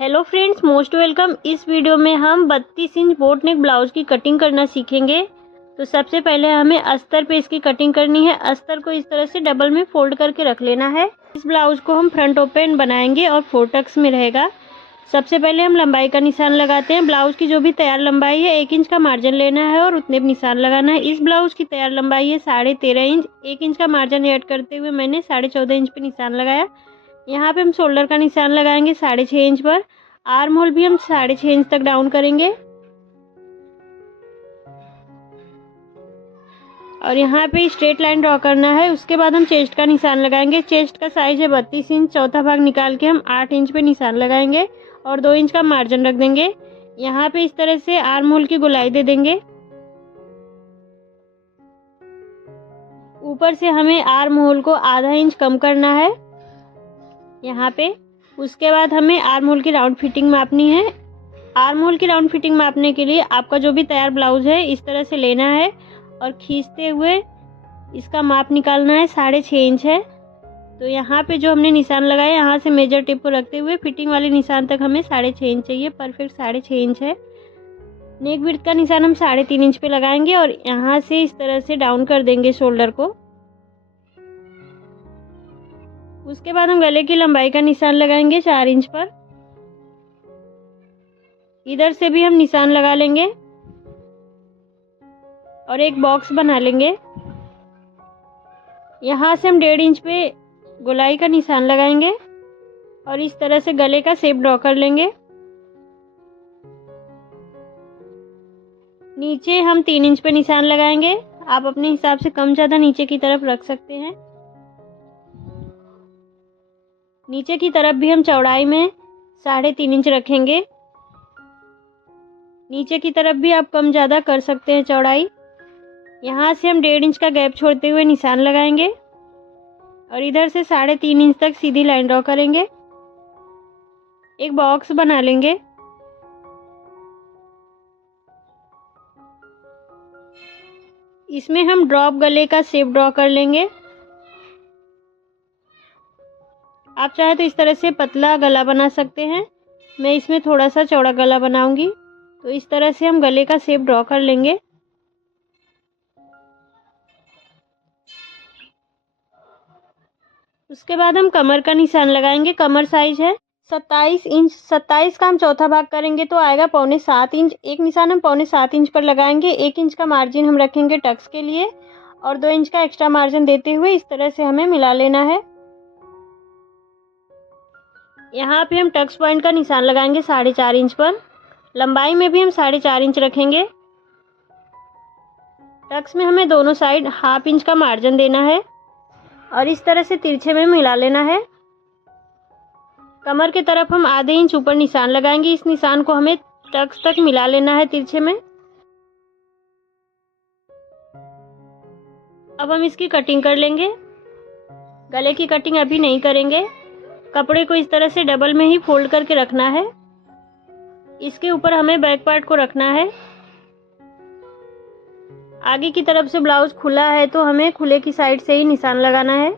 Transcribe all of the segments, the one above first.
Hello friends, most welcome. इस video में हम 32 इंच बोट नेक ब्लाउज की कटिंग करना सीखेंगे। तो सबसे पहले हमें अस्तर पे इसकी कटिंग करनी है। अस्तर को इस तरह से डबल में फोल्ड करके रख लेना है। इस ब्लाउज को हम फ्रंट ओपन बनाएंगे और 4 टक्स में रहेगा। सबसे पहले हम लंबाई का निशान लगाते हैं। ब्लाउज की जो भी तैयार लंबाई है 1 इंच का मार्जिन लेना है और उतने निशान लगाना है। इस ब्लाउज की तैयार लंबाई है 13.5 इंच। 1 इंच का मार्जिन ऐड करते हुए मैंने 14.5 इंच पे निशान लगाया। यहाँ पे हम शोल्डर का निशान लगाएंगे 6.5 इंच पर। आर्म होल भी हम 6.5 इंच तक डाउन करेंगे और यहाँ पे स्ट्रेट लाइन ड्रॉ करना है। उसके बाद हम चेस्ट का निशान लगाएंगे। चेस्ट का साइज है 32 इंच। चौथा भाग निकाल के हम 8 इंच पे निशान लगाएंगे और 2 इंच का मार्जिन रख देंगे। यहाँ पे इस तरह से आर्म होल की गोलाई दे देंगे। ऊपर से हमें आर्म होल को आधा इंच कम करना है यहाँ पे। उसके बाद हमें आर्म होल की राउंड फिटिंग मापनी है। आर्म होल की राउंड फिटिंग मापने के लिए आपका जो भी तैयार ब्लाउज है इस तरह से लेना है और खींचते हुए इसका माप निकालना है। 6.5 इंच है। तो यहाँ पे जो हमने निशान लगाया यहाँ से मेजर टेप को रखते हुए फिटिंग वाले निशान तक हमें 6.5 इंच चाहिए। परफेक्ट 6.5 इंच है। नेक विड्थ का निशान हम 3.5 इंच पे लगाएंगे और यहाँ से इस तरह से डाउन कर देंगे शोल्डर को। उसके बाद हम गले की लंबाई का निशान लगाएंगे 4 इंच पर। इधर से भी हम निशान लगा लेंगे और एक बॉक्स बना लेंगे। यहाँ से हम 1.5 इंच पे गोलाई का निशान लगाएंगे और इस तरह से गले का शेप ड्रॉ कर लेंगे। नीचे हम 3 इंच पे निशान लगाएंगे। आप अपने हिसाब से कम ज़्यादा नीचे की तरफ रख सकते हैं। नीचे की तरफ भी हम चौड़ाई में 3.5 इंच रखेंगे। नीचे की तरफ भी आप कम ज़्यादा कर सकते हैं चौड़ाई। यहाँ से हम 1.5 इंच का गैप छोड़ते हुए निशान लगाएंगे और इधर से 3.5 इंच तक सीधी लाइन ड्रॉ करेंगे। एक बॉक्स बना लेंगे। इसमें हम ड्रॉप गले का शेप ड्रॉ कर लेंगे। आप चाहे तो इस तरह से पतला गला बना सकते हैं। मैं इसमें थोड़ा सा चौड़ा गला बनाऊंगी। तो इस तरह से हम गले का शेप ड्रॉ कर लेंगे। उसके बाद हम कमर का निशान लगाएंगे। कमर साइज है 27 इंच। 27 का हम चौथा भाग करेंगे तो आएगा 6.25 इंच। एक निशान हम 6.25 इंच पर लगाएंगे। 1 इंच का मार्जिन हम रखेंगे टक्स के लिए और 2 इंच का एक्स्ट्रा मार्जिन देते हुए इस तरह से हमें मिला लेना है। यहाँ पे हम टक्स पॉइंट का निशान लगाएंगे 4.5 इंच पर। लंबाई में भी हम 4.5 इंच रखेंगे। टक्स में हमें दोनों साइड 1/2 इंच का मार्जिन देना है और इस तरह से तिरछे में मिला लेना है। कमर की तरफ हम आधे इंच ऊपर निशान लगाएंगे। इस निशान को हमें टक्स तक मिला लेना है तिरछे में। अब हम इसकी कटिंग कर लेंगे। गले की कटिंग अभी नहीं करेंगे। कपड़े को इस तरह से डबल में ही फोल्ड करके रखना है। इसके ऊपर हमें बैक पार्ट को रखना है। आगे की तरफ से ब्लाउज खुला है तो हमें खुले की साइड से ही निशान लगाना है।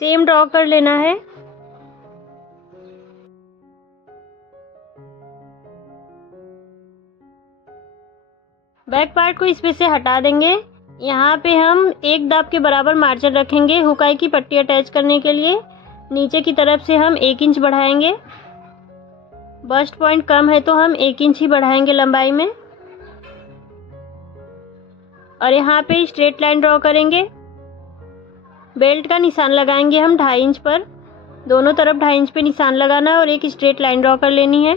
सेम ड्रॉ कर लेना है। बैक पार्ट को इसमें से हटा देंगे। यहाँ पे हम 1 दाब के बराबर मार्जिन रखेंगे हुकाई की पट्टी अटैच करने के लिए। नीचे की तरफ से हम 1 इंच बढ़ाएंगे। बस्ट पॉइंट कम है तो हम 1 इंच ही बढ़ाएंगे लंबाई में और यहाँ पे स्ट्रेट लाइन ड्रॉ करेंगे। बेल्ट का निशान लगाएंगे हम 2.5 इंच पर। दोनों तरफ 2.5 इंच पे निशान लगाना है और एक स्ट्रेट लाइन ड्रॉ कर लेनी है।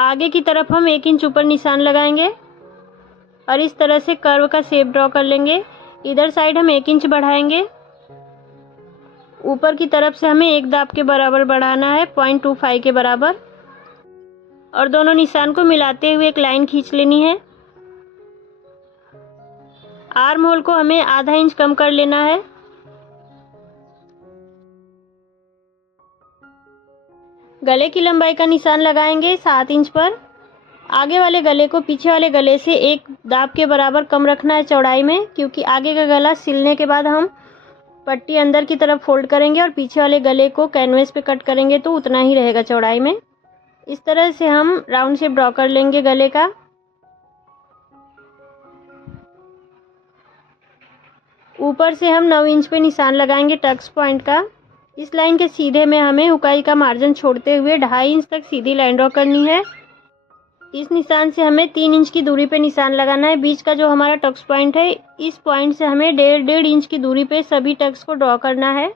आगे की तरफ हम 1 इंच ऊपर निशान लगाएंगे और इस तरह से कर्व का शेप ड्रॉ कर लेंगे। इधर साइड हम 1 इंच बढ़ाएंगे। ऊपर की तरफ से हमें 1 दाब के बराबर बढ़ाना है 0.25 के बराबर और दोनों निशान को मिलाते हुए एक लाइन खींच लेनी है। आर्म होल को हमें आधा इंच कम कर लेना है। गले की लंबाई का निशान लगाएंगे 7 इंच पर। आगे वाले गले को पीछे वाले गले से 1 दाब के बराबर कम रखना है चौड़ाई में, क्योंकि आगे का गला सिलने के बाद हम पट्टी अंदर की तरफ फोल्ड करेंगे और पीछे वाले गले को कैनवस पे कट करेंगे तो उतना ही रहेगा चौड़ाई में। इस तरह से हम राउंड शेप ड्रॉ कर लेंगे गले का। ऊपर से हम 9 इंच पे निशान लगाएंगे टक्स पॉइंट का। इस लाइन के सीधे में हमें हुकाई का मार्जिन छोड़ते हुए 2.5 इंच तक सीधी लाइन ड्रॉ करनी है। इस निशान से हमें 3 इंच की दूरी पे निशान लगाना है। बीच का जो हमारा टक्स पॉइंट है, इस पॉइंट से हमें 1.5 इंच की दूरी पे सभी टक्स को ड्रॉ करना है।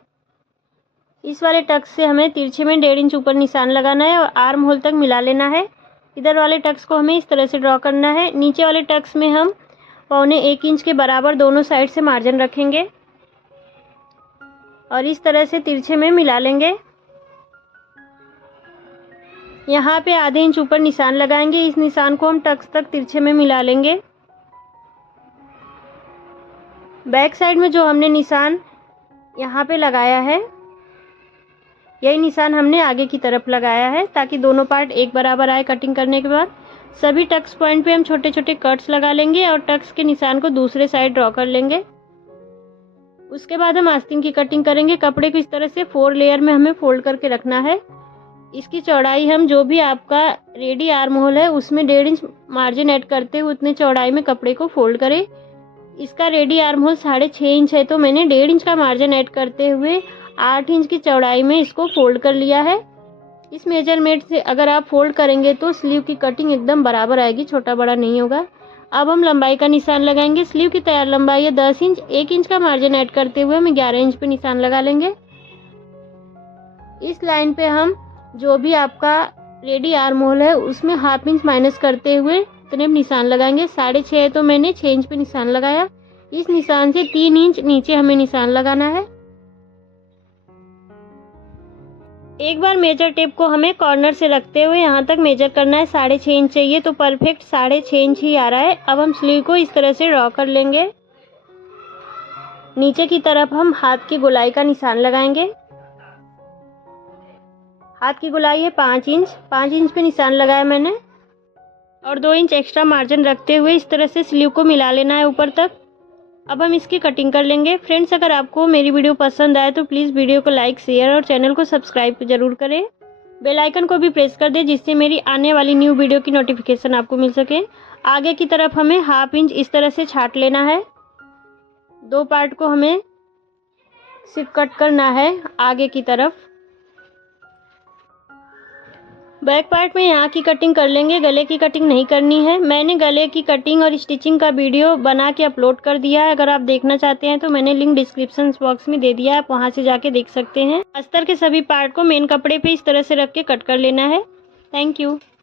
इस वाले टक्स से हमें तिरछे में 1.5 इंच ऊपर निशान लगाना है और आर्म होल तक मिला लेना है। इधर वाले टक्स को हमें इस तरह से ड्रॉ करना है। नीचे वाले टक्स में हम 1.25 इंच के बराबर दोनों साइड से मार्जिन रखेंगे और इस तरह से तिरछे में मिला लेंगे। यहाँ पे आधे इंच ऊपर निशान लगाएंगे। इस निशान को हम टक्स तक तिरछे में मिला लेंगे। बैक साइड में जो हमने निशान यहाँ पे लगाया है, यही निशान हमने आगे की तरफ लगाया है ताकि दोनों पार्ट एक बराबर आए। कटिंग करने के बाद सभी टक्स पॉइंट पे हम छोटे छोटे कट्स लगा लेंगे और टक्स के निशान को दूसरे साइड ड्रॉ कर लेंगे। उसके बाद हम आस्तीन की कटिंग करेंगे। कपड़े को इस तरह से 4 लेयर में हमें फोल्ड करके रखना है। इसकी चौड़ाई हम जो भी आपका रेडी आर्म होल है उसमें 1.5 इंच मार्जिन ऐड करते हुए उतने चौड़ाई में कपड़े को फोल्ड करें। इसका रेडी आर्म होल 6.5 इंच है तो मैंने 1.5 इंच का मार्जिन ऐड करते हुए 8 इंच की चौड़ाई में इसको फोल्ड कर लिया है। इस मेजरमेंट से अगर आप फोल्ड करेंगे तो स्लीव की कटिंग एकदम बराबर आएगी, छोटा बड़ा नहीं होगा। अब हम लंबाई का निशान लगाएंगे। स्लीव की तैयार लंबाई है 10 इंच। 1 इंच का मार्जिन ऐड करते हुए हम 11 इंच पे निशान लगा लेंगे। इस लाइन पे हम जो भी आपका रेडी आर्म होल है उसमें 1/2 इंच माइनस करते हुए इतने निशान लगाएंगे। 6.5 है तो मैंने 6 इंच पे निशान लगाया। इस निशान से 3 इंच नीचे हमें निशान लगाना है। एक बार मेजर टेप को हमें कॉर्नर से रखते हुए यहाँ तक मेजर करना है। 6.5 इंच चाहिए तो परफेक्ट 6.5 इंच ही आ रहा है। अब हम स्लीव को इस तरह से ड्रॉ कर लेंगे। नीचे की तरफ हम हाथ की गोलाई का निशान लगाएंगे। हाथ की गोलाई है 5 इंच। 5 इंच पे निशान लगाया मैंने और 2 इंच एक्स्ट्रा मार्जिन रखते हुए इस तरह से स्लीव को मिला लेना है ऊपर तक। अब हम इसकी कटिंग कर लेंगे। फ्रेंड्स, अगर आपको मेरी वीडियो पसंद आए तो प्लीज़ वीडियो को लाइक, शेयर और चैनल को सब्सक्राइब जरूर करें। बेल आइकन को भी प्रेस कर दें जिससे मेरी आने वाली न्यू वीडियो की नोटिफिकेशन आपको मिल सके। आगे की तरफ हमें 1/2 इंच इस तरह से छाट लेना है। 2 पार्ट को हमें सिर्फ कट करना है आगे की तरफ। बैक पार्ट में यहाँ की कटिंग कर लेंगे, गले की कटिंग नहीं करनी है। मैंने गले की कटिंग और स्टिचिंग का वीडियो बना के अपलोड कर दिया है। अगर आप देखना चाहते हैं तो मैंने लिंक डिस्क्रिप्शन बॉक्स में दे दिया है, आप वहाँ से जाके देख सकते हैं। अस्तर के सभी पार्ट को मेन कपड़े पे इस तरह से रख के कट कर लेना है। Thank you.